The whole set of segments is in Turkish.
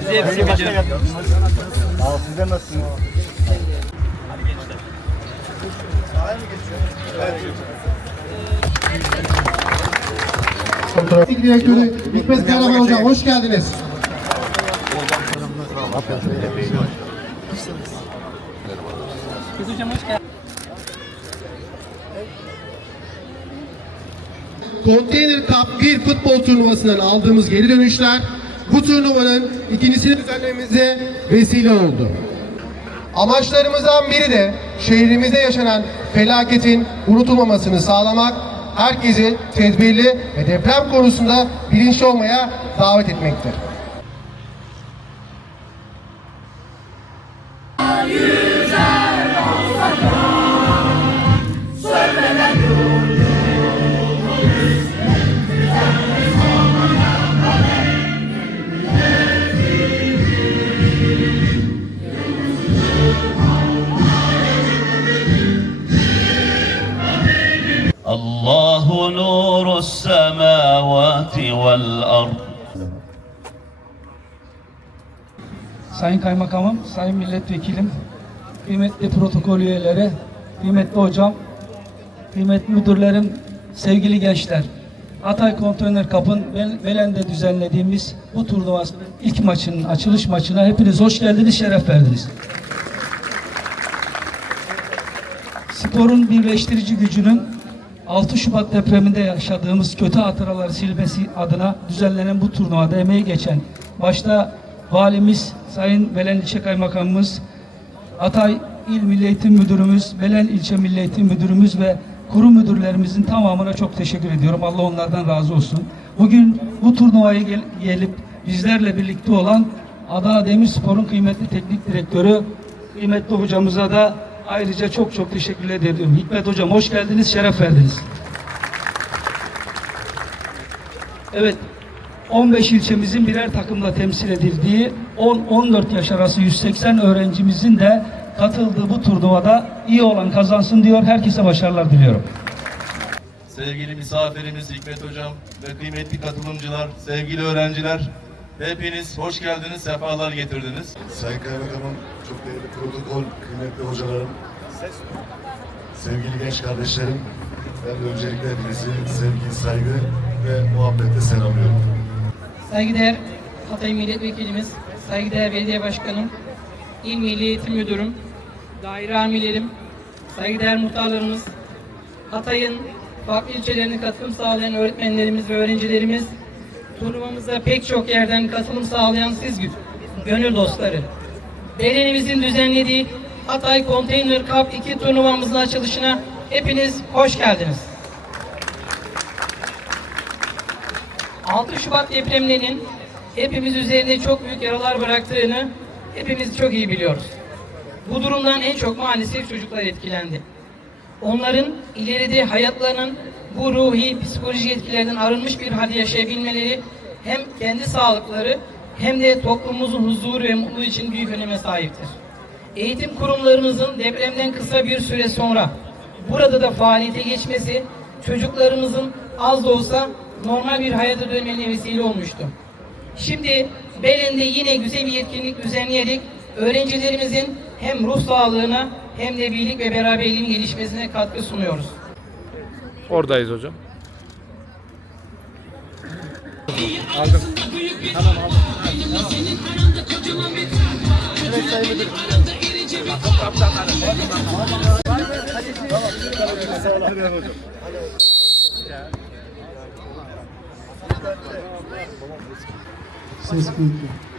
Size hepsi geçelim. Sağ ol, sizler nasılsınız? Teknik Direktörü Hikmet Karaman Hocam hoş geldiniz. Kız hocam hoş geldin. Konteyner Cup 1 futbol turnuvasından aldığımız geri dönüşler bu turnuvanın ikincisini düzenlememize vesile oldu. Amaçlarımızdan biri de şehrimizde yaşanan felaketin unutulmamasını sağlamak, herkesi tedbirli ve deprem konusunda bilinçli olmaya davet etmektir. الله نور السماوات والأرض Sayın Kaymakamım, Sayın Milletvekilim, kıymetli protokol üyeleri, kıymetli hocam, kıymetli müdürlerim, sevgili gençler. Hatay Konteyner Cup'ın Bel- Belen'de düzenlediğimiz bu turnuvasının ilk maçının, açılış maçına hepiniz hoş geldiniz, şeref verdiniz. Sporun birleştirici gücünün 6 Şubat depreminde yaşadığımız kötü hatıraları silmesi adına düzenlenen bu turnuvada emeği geçen başta valimiz, Sayın Belen İlçe Kaymakamımız, Atay İl Milli Eğitim Müdürümüz, Belen İlçe Milli Eğitim Müdürümüz ve kurum müdürlerimizin tamamına çok teşekkür ediyorum. Allah onlardan razı olsun. Bugün bu turnuvaya gel- gelip bizlerle birlikte olan Adana Demirspor'un kıymetli teknik direktörü, kıymetli hocamıza da ayrıca çok çok teşekkür ediyorum. Hikmet Hocam hoş geldiniz, şeref verdiniz. Evet, 15 ilçemizin birer takımla temsil edildiği 10-14 yaş arası 180 öğrencimizin de katıldığı bu turnuvada iyi olan kazansın diyor. Herkese başarılar diliyorum. Sevgili misafirimiz Hikmet Hocam ve kıymetli katılımcılar, sevgili öğrenciler, hepiniz hoş geldiniz, sefalar getirdiniz. Sayın Kaymakamım, çok değerli protokol, kıymetli hocalarım, sevgili genç kardeşlerim, ben de öncelikle hepinizi sevgi, saygı ve muhabbetle selamlıyorum. Saygıdeğer Hatay Milletvekilimiz, saygıdeğer Belediye Başkanım, İl Milli Eğitim Müdürüm, daire amirlerim, saygıdeğer muhtarlarımız, Hatay'ın farklı ilçelerine katılım sağlayan öğretmenlerimiz ve öğrencilerimiz, turnuvamıza pek çok yerden katılım sağlayan siz gönül dostları. Belenimizin düzenlediği Hatay Konteyner Cup 2 turnuvamızın açılışına hepiniz hoş geldiniz. 6 Şubat depremlerinin hepimiz üzerinde çok büyük yaralar bıraktığını hepimiz çok iyi biliyoruz. Bu durumdan en çok maalesef çocuklar etkilendi. Onların ileride hayatlarının bu ruhi, psikolojik etkilerden arınmış bir halde yaşayabilmeleri hem kendi sağlıkları hem de toplumumuzun huzuru ve mutluluğu için büyük öneme sahiptir. Eğitim kurumlarımızın depremden kısa bir süre sonra burada da faaliyete geçmesi çocuklarımızın az da olsa normal bir hayata dönmelerine vesile olmuştu. Şimdi Belen'de yine güzel bir etkinlik düzenleyerek öğrencilerimizin hem ruh sağlığına hem de birlik ve beraberliğin gelişmesine katkı sunuyoruz. Oradayız hocam. Ses büyük.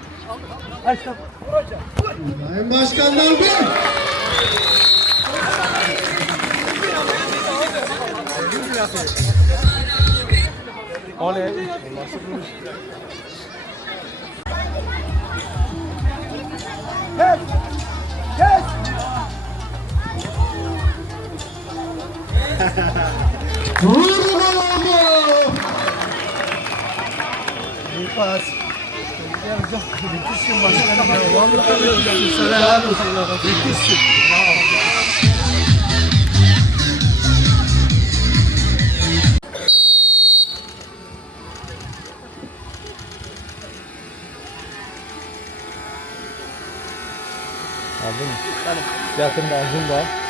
Sayın Başkanlar Bey. Vurma Müthişsin Yakında aldın da.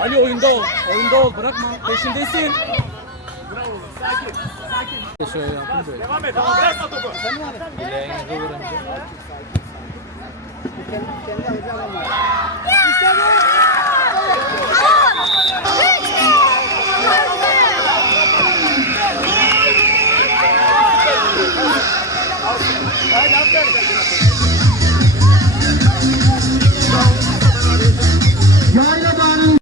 Ali oyunda ol. Oyunda ol. Bırakma. Peşindesin. Bravo. Sakin. Sakin. Şöyle yaptım böyle. Devam et. Devam bırakma topu. Bileğini kıvırınca. Haydi aferin.